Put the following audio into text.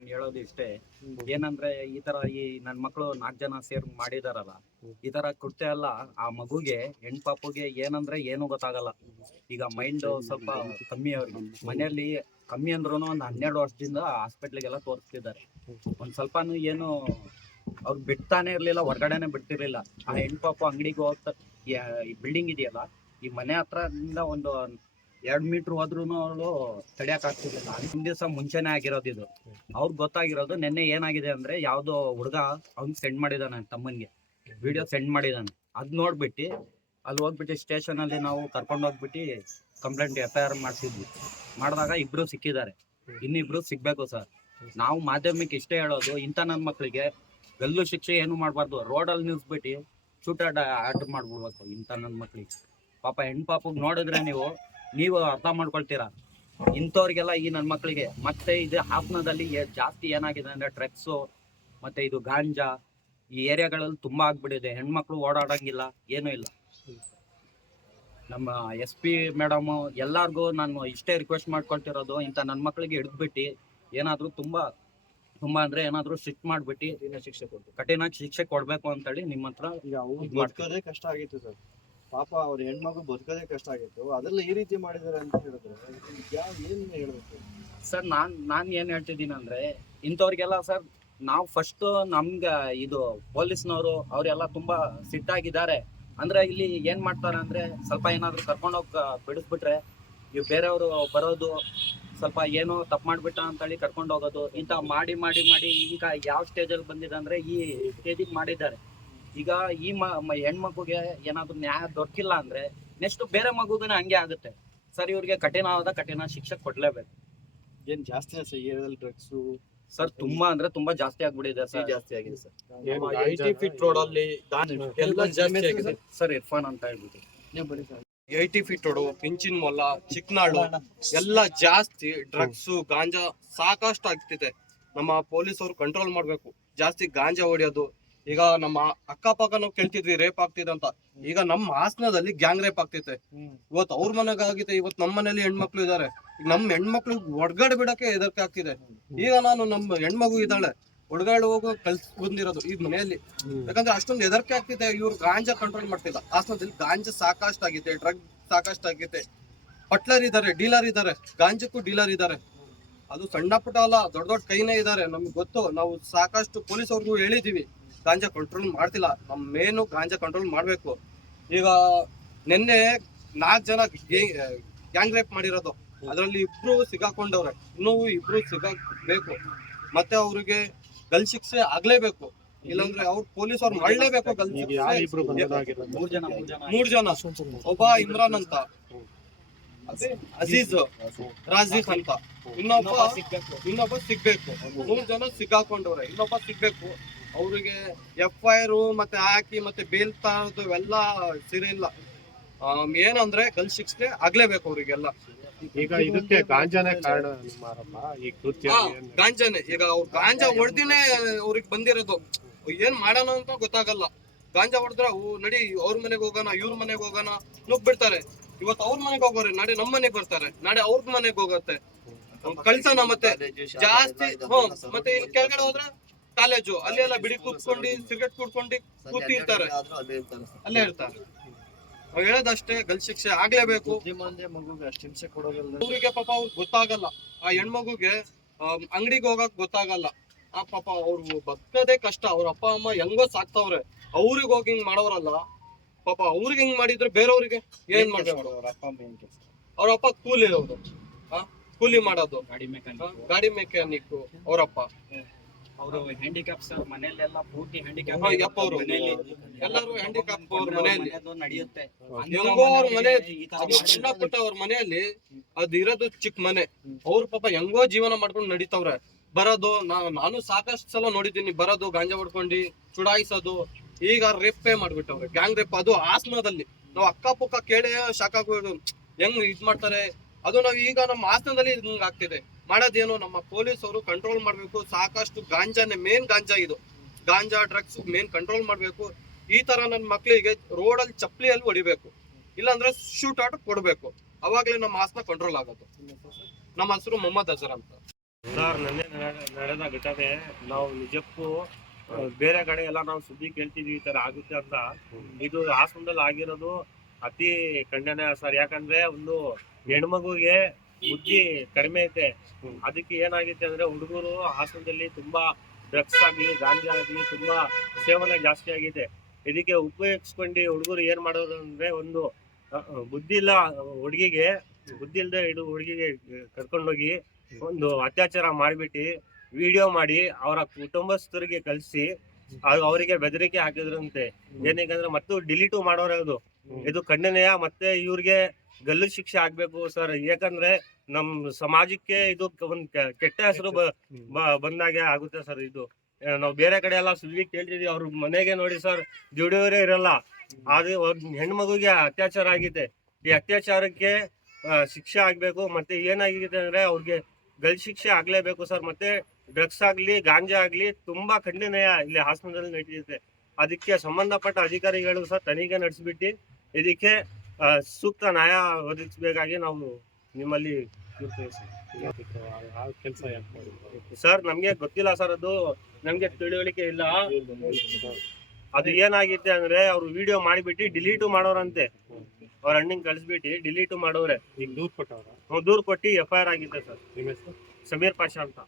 ಹೇಳೋದು ಇಷ್ಟೇ. ಏನಂದ್ರೆ ಈ ತರ ಈ ನನ್ ಮಕ್ಳು ನಾಲ್ಕ್ ಜನ ಸೇರ್ ಮಾಡಿದಾರಲ್ಲ ಈ ತರ ಕೃತ್ಯ ಎಲ್ಲ ಆ ಮಗುಗೆ ಹೆಣ್ ಪಾಪುಗೆ ಏನಂದ್ರೆ ಏನು ಗೊತ್ತಾಗಲ್ಲ. ಈಗ ಮೈಂಡ್ ಸ್ವಲ್ಪ ಕಮ್ಮಿ ಅವ್ರಿಗೆ. ಮನೆಯಲ್ಲಿ ಕಮ್ಮಿ ಅಂದ್ರೂ ಒಂದ್ ಹನ್ನೆರಡು ವರ್ಷದಿಂದ ಹಾಸ್ಪಿಟ್ಲಿಗೆಲ್ಲ ತೋರಿಸ್ತಿದ್ದಾರೆ. ಒಂದ್ ಸ್ವಲ್ಪನು ಏನು ಅವ್ರು ಬಿಡ್ತಾನೆ ಇರ್ಲಿಲ್ಲ ಹೊರ್ಗಡೆನೆ ಬಿಡ್ತಿರ್ಲಿಲ್ಲ. ಆ ಹೆಣ್ಪಾಪು ಅಂಗಡಿಗೆ ಹೋಗ್ತಾ ಈ ಬಿಲ್ಡಿಂಗ್ ಇದೆಯಲ್ಲ ಈ ಮನೆ ಹತ್ರದಿಂದ ಒಂದು ಎರಡ್ ಮೀಟರ್ ಹೋದ್ರು ಅವಳು ತಡಿಯಕ್ ಆಗ್ತಿರ್ಲಿಲ್ಲ. ಹಿಂದ್ ದಿವಸ ಮುಂಚೆನೆ ಆಗಿರೋದು ಇದು. ಅವ್ರಿಗೆ ಗೊತ್ತಾಗಿರೋದು ನಿನ್ನೆ ಏನಾಗಿದೆ ಅಂದ್ರೆ ಯಾವ್ದೋ ಹುಡುಗ ಅವ್ನ್ ಸೆಂಡ್ ಮಾಡಿದಾನೆ ತಮ್ಮನ್ಗೆ. ವಿಡಿಯೋ ಸೆಂಡ್ ಮಾಡಿದಾನೆ. ಅದ್ ನೋಡ್ಬಿಟ್ಟು ಅಲ್ಲಿ ಹೋಗ್ಬಿಟ್ಟು ಸ್ಟೇಷನ್ ಅಲ್ಲಿ ನಾವು ಕರ್ಕೊಂಡು ಹೋಗ್ಬಿಟ್ಟು ಕಂಪ್ಲೇಂಟ್ ಎಫ್ ಐ ಆರ್ ಮಾಡ್ಸಿದ್ವಿ. ಮಾಡಿದಾಗ ಇಬ್ರು ಸಿಕ್ಕಿದ್ದಾರೆ. ಇನ್ನಿಬ್ರು ಸಿಗ್ಬೇಕು ಸರ್. ನಾವು ಮಾಧ್ಯಮಕ್ಕೆ ಇಷ್ಟೇ ಹೇಳೋದು, ಇಂಥ ನನ್ನ ಮಕ್ಕಳಿಗೆ ಗಲ್ಲು ಶಿಕ್ಷೆ ಏನು ಮಾಡಬಾರ್ದು. ರೋಡಲ್ಲಿ ನಿಲ್ಸ್ಬಿಟ್ಟು ಶೂಟರ್ ಆರ್ಡರ್ ಮಾಡ್ಬಿಡ್ಬೇಕು ಇಂಥ ನನ್ನ ಮಕ್ಳಿಗೆ. ಪಾಪ ಹೆಣ್ ಪಾಪಗ್ ನೋಡಿದ್ರೆ ನೀವು ನೀವು ಅರ್ಥ ಮಾಡ್ಕೊಳ್ತೀರಾ? ಇಂಥವ್ರಿಗೆಲ್ಲ ಈ ನನ್ನ ಮಕ್ಕಳಿಗೆ ಮತ್ತೆ ಇದು ಹಾಸನದಲ್ಲಿ ಜಾಸ್ತಿ ಏನಾಗಿದೆ ಅಂದ್ರೆ ಡ್ರಗ್ಸು ಮತ್ತೆ ಇದು ಗಾಂಜಾ ಈ ಏರಿಯಾಗಳಲ್ಲಿ ತುಂಬಾ ಆಗ್ಬಿಟ್ಟಿದೆ. ಹೆಣ್ಮಕ್ಳು ಓಡಾಡಂಗಿಲ್ಲ ಏನೂ ಇಲ್ಲ. ನಮ್ಮ ಎಸ್ ಪಿ ಮೇಡಮ್ ಎಲ್ಲಾರ್ಗು ನಾನು ಇಷ್ಟೇ ರಿಕ್ವೆಸ್ಟ್ ಮಾಡ್ಕೊಳ್ತಿರೋದು ಇಂಥ ನನ್ನ ಮಕ್ಕಳಿಗೆ ಹಿಡಿದ್ಬಿಟ್ಟು ಏನಾದ್ರೂ ತುಂಬಾ ತುಂಬಾ ಅಂದ್ರೆ ಏನಾದ್ರೂ ಸ್ಟ್ರಿಕ್ಟ್ ಮಾಡ್ಬಿಟ್ಟು ಶಿಕ್ಷೆ ಕೊಡ್ತು ಕಠಿಣ ಶಿಕ್ಷೆ ಕೊಡ್ಬೇಕು ಅಂತೇಳಿ ನಿಮ್ಮ ಹತ್ರ ಕಷ್ಟ ಆಗಿತ್ತು ಸರ್. ಪಾಪ ಅವ್ರ ಹೆಣ್ಮಗು ಬದುಕೋದೇ ಕಷ್ಟ ಆಗಿತ್ತು. ಅದೆಲ್ಲ ಈ ರೀತಿ ಮಾಡಿದಾರೆ ಅಂತ ಹೇಳಿದ್ರೆ ಯಾವ ಏನ್ ಹೇಳ್ಬೇಕು? ಸರ್, ನಾನ್ ನಾನ್ ಏನ್ ಹೇಳ್ತಿದ್ದೀನಿ ಅಂದ್ರೆ ಇಂಥವ್ರಿಗೆಲ್ಲ ಸರ್, ನಾವು ಫಸ್ಟ್ ನಮ್ಗ ಇದು ಪೊಲೀಸ್ನವರು ಅವರೆಲ್ಲ ತುಂಬಾ ಸಿಟ್ಟಾಗಿದ್ದಾರೆ. ಅಂದ್ರೆ ಇಲ್ಲಿ ಏನ್ ಮಾಡ್ತಾರೆ ಅಂದ್ರೆ ಸ್ವಲ್ಪ ಏನಾದ್ರು ಕರ್ಕೊಂಡೋಗ್ ಬಿಡಿಸ್ಬಿಟ್ರೆ ಇವ್ ಬೇರೆಯವರು ಬರೋದು ಸ್ವಲ್ಪ ಏನೋ ತಪ್ಪು ಮಾಡ್ಬಿಟ್ಟ ಅಂತೇಳಿ ಕರ್ಕೊಂಡು ಹೋಗೋದು. ಇಂಥ ಮಾಡಿ ಮಾಡಿ ಮಾಡಿ ಈಗ ಯಾವ ಸ್ಟೇಜಲ್ಲಿ ಬಂದಿದೆ ಅಂದ್ರೆ ಈ ಸ್ಟೇಜಿಗೆ ಮಾಡಿದ್ದಾರೆ. ಈಗ ಈ ಹೆಣ್ಮಗುಗೆ ಏನಾದ್ರು ನ್ಯಾಯ ದೊರಕಿಲ್ಲ ಅಂದ್ರೆ ನೆಕ್ಸ್ಟ್ ಬೇರೆ ಮಗುಗನ ಹಂಗೆ ಆಗುತ್ತೆ. ಸರ್ ಇವ್ರಿಗೆ ಕಠಿಣವಾದ ಕಠಿಣ ಶಿಕ್ಷೆ ಕೊಡ್ಲೇಬೇಕು. ಏನ್ ಜಾಸ್ತಿ ಏರಿಯಾದಲ್ಲಿ ಡ್ರಗ್ಸ್ ಸರ್ ತುಂಬಾ ಅಂದ್ರೆ ತುಂಬಾ ಜಾಸ್ತಿ ಆಗ್ಬಿಟ್ಟಿದೆ ಸರ್. ಜಾಸ್ತಿ ಆಗಿದೆ ಸರ್. ಐಟಿ ಫಿಟ್ ರೋಡ್ ಅಲ್ಲಿ ಎಲ್ಲ ಜಾಸ್ತಿ ಆಗಿದೆ. ಸರ್ ಇರ್ಫಾನ್ ಅಂತ ಹೇಳ್ಬಿಟ್ಟು. ಐಟಿ ಫಿಟ್ ರೋಡು ಪಿಂಚಿನ ಮೊಲ್ಲ ಚಿಕ್ಕನಾಳು ಎಲ್ಲ ಜಾಸ್ತಿ ಡ್ರಗ್ಸ್ ಗಾಂಜಾ ಸಾಕಷ್ಟು ಆಗ್ತಿದೆ. ನಮ್ಮ ಪೊಲೀಸ್ ಅವ್ರು ಕಂಟ್ರೋಲ್ ಮಾಡ್ಬೇಕು. ಜಾಸ್ತಿ ಗಾಂಜಾ ಹೊಡಿಯೋದು ಈಗ ನಮ್ಮ ಅಕ್ಕಪಕ್ಕ ನಾವು ಕೇಳ್ತಿದ್ವಿ ರೇಪ್ ಆಗ್ತಿದೆ ಅಂತ. ಈಗ ನಮ್ಮ ಹಾಸನದಲ್ಲಿ ಗ್ಯಾಂಗ್ ರೇಪ್ ಆಗ್ತೈತೆ ಇವತ್ತು ಅವ್ರ ಮನೆಗೆ ಆಗಿದೆ ಇವತ್ತು ನಮ್ಮ ಮನೇಲಿ ಹೆಣ್ಮಕ್ಳು ಇದಾರೆ. ಈಗ ನಮ್ಮ ಹೆಣ್ಮಕ್ಳು ಒಡ್ಗಡೆ ಬಿಡಕ್ಕೆ ಹೆದರ್ಕೆ ಆಗ್ತಿದೆ. ಈಗ ನಾನು ನಮ್ಮ ಹೆಣ್ಮಗು ಇದ್ದಾಳೆ ಹೊಡ್ಗಾಡು ಹೋಗೋ ಕಲ್ಸ್ ಬಂದಿರೋದು ಈ ಮನೆಯಲ್ಲಿ. ಯಾಕಂದ್ರೆ ಅಷ್ಟೊಂದು ಹೆದರಿಕೆ ಆಗ್ತಿದೆ ಇವ್ರು ಗಾಂಜಾ ಕಂಟ್ರೋಲ್ ಮಾಡ್ತಿಲ್ಲ. ಹಾಸನದಲ್ಲಿ ಗಾಂಜಾ ಸಾಕಷ್ಟು ಆಗಿದೆ ಡ್ರಗ್ ಸಾಕಷ್ಟು ಆಗಿದೆ. ಪಟ್ಲರ್ ಇದಾರೆ ಡೀಲರ್ ಇದಾರೆ ಗಾಂಜಕ್ಕೂ ಡೀಲರ್ ಇದಾರೆ. ಅದು ಸಣ್ಣ ಪುಟ್ಟ ಅಲ್ಲ ದೊಡ್ಡ ದೊಡ್ಡ ಕೈನೇ ಇದಾರೆ. ನಮ್ಗೆ ಗೊತ್ತು ನಾವು ಸಾಕಷ್ಟು ಪೊಲೀಸ್ ಅವ್ರಿಗೂ ಹೇಳಿದೀವಿ. ಗಾಂಜಾ ಕಂಟ್ರೋಲ್ ಮಾಡ್ತಿಲ್ಲ. ನಮ್ಮ ಮೇನು ಗಾಂಜಾ ಕಂಟ್ರೋಲ್ ಮಾಡ್ಬೇಕು. ಈಗ ನಿನ್ನೆ ನಾಲ್ಕು ಜನ ಗ್ಯಾಂಗ್ ರೇಪ್ ಮಾಡಿರೋದು. ಅದರಲ್ಲಿ ಇಬ್ರು ಸಿಗಾಕೊಂಡವ್ರೆ. ಇನ್ನೂ ಇಬ್ರು ಸಿಗಬೇಕು. ಮತ್ತೆ ಅವ್ರಿಗೆ ಗಲ್ ಶಿಕ್ಷೆ ಆಗ್ಲೇಬೇಕು. ಇಲ್ಲಾಂದ್ರೆ ಅವ್ರು ಪೊಲೀಸ್ ಅವ್ರು ಮಾಡ್ಲೇಬೇಕು ಗಲ್ ಮೂರ್ ಜನ ಮೂರ್ ಜನ. ಮೂರ್ ಜನ. ಒಬ್ಬ ಇಮ್ರಾನ್ ಅಂತ. ಅಜೀಜ್ ರಾಜೀಫ್ ಅಂತ. ಇನ್ನೊಬ್ಬ ಸಿಗ್ಬೇಕು. ಇನ್ನೊಬ್ಬ ಸಿಗ್ಬೇಕು. ಮೂರ್ ಜನ ಸಿಗಾಕೊಂಡವ್ರೆ. ಇನ್ನೊಬ್ಬ ಸಿಗ್ಬೇಕು. ಅವ್ರಿಗೆ ಎಫ್ ಐ ಆರ್ ಮತ್ತೆ ಹಾಕಿ ಮತ್ತೆ ಬೇಲ್ ಎಲ್ಲ ಇವೆಲ್ಲ ಸಿರಿಲ್ಲ ಆಮ್, ಏನಂದ್ರೆ ಗಲ್ ಶಿಕ್ಷೆ ಆಗ್ಲೇಬೇಕು ಅವ್ರಿಗೆಲ್ಲ. ಈಗ ಇದಕ್ಕೆ ಗಾಂಜಾನೇ ಕಾರಣ ಈ ಕೃತ್ಯ ಗಾಂಜಾನೆ. ಈಗ ಅವ್ರು ಗಾಂಜಾ ಹೊಡ್ದಿನೇ ಅವ್ರಿಗೆ ಬಂದಿರೋದು. ಏನ್ ಮಾಡೋಣ ಅಂತ ಗೊತ್ತಾಗಲ್ಲ. ಗಾಂಜಾ ಹೊಡೆದ್ರ ನಡಿ ಅವ್ರ ಮನೆಗೆ ಹೋಗೋಣ ಇವ್ರ ಮನೆಗೆ ಹೋಗೋಣ ನುಗ್ ಬಿಡ್ತಾರೆ ಇವತ್ತು ಅವ್ರ ಮನೆಗೆ ಹೋಗೋರೆ ನಾಳೆ ನಮ್ಮ ಮನೆಗೆ ಬರ್ತಾರೆ. ನಾಳೆ ಅವ್ರ ಮನೆಗೆ ಹೋಗತ್ತೆ. ಕಳ್ಸೋಣ ಮತ್ತೆ. ಜಾಸ್ತಿ ಹ್ಮ್ ಮತ್ತೆ ಇಲ್ಲಿ ಕೆಳಗಡೆ ಹೋದ್ರೆ ಕಾಲೇಜು ಅಲ್ಲಿ ಎಲ್ಲ ಬಿಡಿ ಕೂತ್ಕೊಂಡು ಸಿಗರೇಟ್ ಕುಡ್ಕೊಂಡು ಕೂತಿರ್ತಾರೆ. ಅಲ್ಲೇ ಇರ್ತಾರೆ. ಅವ್ರು ಹೇಳೋದಷ್ಟೇ ಗಲ್ ಶಿಕ್ಷೆ ಆಗ್ಲೇಬೇಕು. ಹಿಂಸೆ ಕೊಡೋದಿಲ್ಲ ಅವ್ರಿಗೆ ಪಾಪ ಅವ್ರಿಗೆ ಗೊತ್ತಾಗಲ್ಲ. ಆ ಹೆಣ್ಮಗುಗೆ ಅಂಗಡಿಗೆ ಹೋಗಕ್ ಗೊತ್ತಾಗಲ್ಲ. ಆ ಪಾಪ ಅವ್ರು ಬದುಕದೇ ಕಷ್ಟ. ಅವ್ರ ಅಪ್ಪ ಅಮ್ಮ ಹೆಂಗೋ ಸಾಕ್ತವ್ರೆ. ಅವ್ರಿಗೆ ಹೋಗಿ ಹಿಂಗ್ ಮಾಡೋರಲ್ಲ. ಪಾಪ ಅವ್ರಿಗೆ ಹಿಂಗ್ ಮಾಡಿದ್ರೆ ಬೇರೆಯವ್ರಿಗೆ ಏನ್ ಮಾಡ್ಬೇಕು? ಅವ್ರ ಅಪ್ಪ ಅಮ್ಮ ಅವ್ರ ಅಪ್ಪ ಕೂಲಿ ಇರೋದು. ಆ ಕೂಲಿ ಮಾಡೋದು. ಗಾಡಿ ಮೆಕ್ಯಾನಿಕ್. ಗಾಡಿ ಮೆಕ್ಯಾನಿಕ್ ಅವ್ರಪ್ಪ ಅವರು ಹ್ಯಾಂಡಿಕ್ಯಾಪ್ ಸರ್ ಮನೆಯಲ್ಲೆಲ್ಲ ಪೂರ್ತಿ ಹ್ಯಾಂಡಿಕ್ಯಾಪ್ ಅವರು. ಮನೆಯಲ್ಲಿ. ಎಲ್ಲರೂ ಹ್ಯಾಂಡಿಕ್ಯಾಪ್ ಅವ್ರ ಮನೆಯಲ್ಲಿ. ನಡೆಯುತ್ತೆ. ಹೆಂಗೋ ಅವ್ರ ಮನೆ ಈ ತರ ಅದು ಸಣ್ಣ ಪುಟ್ಟ ಅವ್ರ ಮನೆಯಲ್ಲಿ ಅದ್ ಇರೋದು ಚಿಕ್ಕ ಮನೆ. ಅವ್ರ ಪಾಪ ಹೆಂಗೋ ಜೀವನ ಮಾಡ್ಕೊಂಡು ನಡೀತವ್ರೆ. ಬರೋದು ನಾ- ನಾನು ಸಾಕಷ್ಟು ಸಲ ನೋಡಿದ್ದೀನಿ ಬರೋದು ಗಾಂಜಾ ಹೊಡ್ಕೊಂಡು ಚುಡಾಯಿಸೋದು ಈಗ ರೇಪೇ ಮಾಡ್ಬಿಟ್ಟವ್ರೆ. ಗ್ಯಾಂಗ್ ರೇಪ್ ಅದು ಆಸನದಲ್ಲಿ ನಾವು ಅಕ್ಕಪಕ್ಕ ಕೇಳೇ ಕೇಳಿ ಶಾಕ್ ಆಗೋದು ಹೆಂಗ್ ಇದ್ ಮಾಡ್ತಾರೆ? ಅದು ನಾವ್ ಈಗ ನಮ್ಮ ಆಸನದಲ್ಲಿ ಹಿಂಗ್ ಆಗ್ತಿದೆ. ಮಾಡೋದೇನು, ನಮ್ಮ ಪೊಲೀಸ್ ಅವರು ಕಂಟ್ರೋಲ್ ಮಾಡಬೇಕು. ಸಾಕಷ್ಟು ಗಾಂಜಾನೆ ಮೇನ್ ಗಾಂಜಾ ಇದು. ಗಾಂಜಾ ಡ್ರಗ್ಸ್ ಮೇನ್ ಕಂಟ್ರೋಲ್ ಮಾಡಬೇಕು. ಈ ತರ ನನ್ನ ರೋಡ್ ರೋಡಲ್ಲಿ ಚಪ್ಪಲಿಯಲ್ಲಿ ಹೊಡಿಬೇಕು. ಇಲ್ಲಾಂದ್ರೆ ಶೂಟ್ ಔಟ್ ಕೊಡಬೇಕು. ಅವಾಗಲೇ ನಮ್ಮ ಹಾಸನ ಕಂಟ್ರೋಲ್ ಆಗೋದು. ನಮ್ಮ ಹೆಸರು ಮೊಹಮ್ಮದ್ ಅಜರ್ ಅಂತ. ಸರ್, ನನ್ನೆ ನಡೆ- ನಡೆದ ಘಟನೆ, ನಾವು ನಿಜಕ್ಕೂ ಬೇರೆ ಕಡೆ ಎಲ್ಲ ನಾವು ಸುದ್ದಿ ಕೇಳ್ತಿದ್ವಿ, ಈ ತರ ಆಗುತ್ತೆ ಅಂತ. ಇದು ಹಾಸನದಲ್ಲಿ ಆಗಿರೋದು ಅತಿ ಖಂಡನೆ ಸರ್. ಯಾಕಂದ್ರೆ ಒಂದು ಹೆಣ್ಮಗುಗೆ ಬುದ್ಧಿ ಕಡಿಮೆ ಐತೆ ಅದಕ್ಕೆ ಏನಾಗಿದೆ ಅಂದ್ರೆ ಹುಡುಗರು ಹಾಸನದಲ್ಲಿ ತುಂಬಾ ಡ್ರಗ್ಸ್ ಆಗ್ಲಿ ಗಾಂಜಾ ಆಗ್ಲಿ ತುಂಬಾ ಸೇವನೆ ಜಾಸ್ತಿ ಆಗಿದೆ. ಇದಕ್ಕೆ ಉಪಯೋಗಿಸ್ಕೊಂಡು ಹುಡುಗರು ಏನ್ ಮಾಡೋದು ಅಂದ್ರೆ ಒಂದು ಬುದ್ಧಿ ಇಲ್ಲ, ಹುಡುಗಿಗೆ ಬುದ್ಧಿ ಇಲ್ಲದೆ ಇಡು, ಹುಡುಗಿಗೆ ಕರ್ಕೊಂಡೋಗಿ ಒಂದು ಅತ್ಯಾಚಾರ ಮಾಡಿಬಿಟ್ಟು ವಿಡಿಯೋ ಮಾಡಿ ಅವರ ಕುಟುಂಬಸ್ಥರಿಗೆ ಕಳಿಸಿ ಅವರಿಗೆ ಬೆದರಿಕೆ ಹಾಕಿದ್ರಂತೆ. ಏನಕ್ಕೆ ಅಂದ್ರೆ ಮತ್ತು ಡಿಲೀಟು ಮಾಡೋರು ಅದು ಇದು ಖಂಡನೆಯ ಮತ್ತೆ ಇವ್ರಿಗೆ ಗಲ್ಲು ಶಿಕ್ಷೆ ಆಗ್ಬೇಕು ಸರ್. ಯಾಕಂದ್ರೆ ನಮ್ ಸಮಾಜಕ್ಕೆ ಇದು ಒಂದ್ ಕೆ- ಕೆಟ್ಟ ಹೆಸರು ಬಂದಾಗೆ ಆಗುತ್ತೆ ಸರ್ ಇದು. ಆ, ನಾವು ಬೇರೆ ಕಡೆ ಎಲ್ಲ ಸುದ್ದಿ ಕೇಳ್ತಿದ್ವಿ ಅವ್ರ ಮನೆಗೆ ನೋಡಿ ಸರ್ ದುಡಿಯೋರೇ ಇರಲ್ಲ. ಆದ್ರೆ ಒಂದ್ ಹೆಣ್ಮಗುಗೆ ಅತ್ಯಾಚಾರ ಆಗಿದೆ. ಈ ಅತ್ಯಾಚಾರಕ್ಕೆ ಆ, ಶಿಕ್ಷೆ ಆಗ್ಬೇಕು ಮತ್ತೆ ಏನಾಗಿದೆ ಅಂದ್ರೆ ಅವ್ರಿಗೆ ಗಲ್ ಶಿಕ್ಷೆ ಆಗ್ಲೇಬೇಕು ಸರ್. ಮತ್ತೆ ಡ್ರಗ್ಸ್ ಆಗ್ಲಿ ಗಾಂಜಾ ಆಗ್ಲಿ ತುಂಬಾ ಖಂಡನೀಯ ಇಲ್ಲಿ ಹಾಸನದಲ್ಲಿ ನಡೀತಿದೆ. ಅದಕ್ಕೆ ಸಂಬಂಧಪಟ್ಟ ಅಧಿಕಾರಿಗಳು ಸರ್ ತನಿಖೆ ನಡೆಸ್ಬಿಟ್ಟು ಇದಕ್ಕೆ ಸೂಕ್ತ ನ್ಯಾಯ ಒದಗಿಸಬೇಕಾಗಿ ನಾವು ನಿಮ್ಮಲ್ಲಿ ಸರ್. ಕೆಲಸ ಯಾಕೆ ಮಾಡಿದ್ರು ಸರ್ ನಮ್ಗೆ ಗೊತ್ತಿಲ್ಲ ಸರ್ ಅದು. ನಮ್ಗೆ ತಿಳುವಳಿಕೆ ಇಲ್ಲ. ಅದು ಏನಾಗಿದೆ ಅಂದ್ರೆ ಅವ್ರು ವಿಡಿಯೋ ಮಾಡಿಬಿಟ್ಟು ಡಿಲೀಟು ಮಾಡೋರಂತೆ. ಅವ್ರ ಅಣ್ಣಿಂಗ್ ಕಳಿಸ್ಬಿಟ್ಟು ಡಿಲೀಟು ಮಾಡೋರೆ. ಈಗ ದೂರ್ ಕೊಟ್ಟವ್ರ? ದೂರ್ ಕೊಟ್ಟು ಎಫ್ ಐ ಆರ್ ಆಗಿದೆ ಸರ್. ಸಮೀರ್ ಪಾಷಾ ಅಂತ.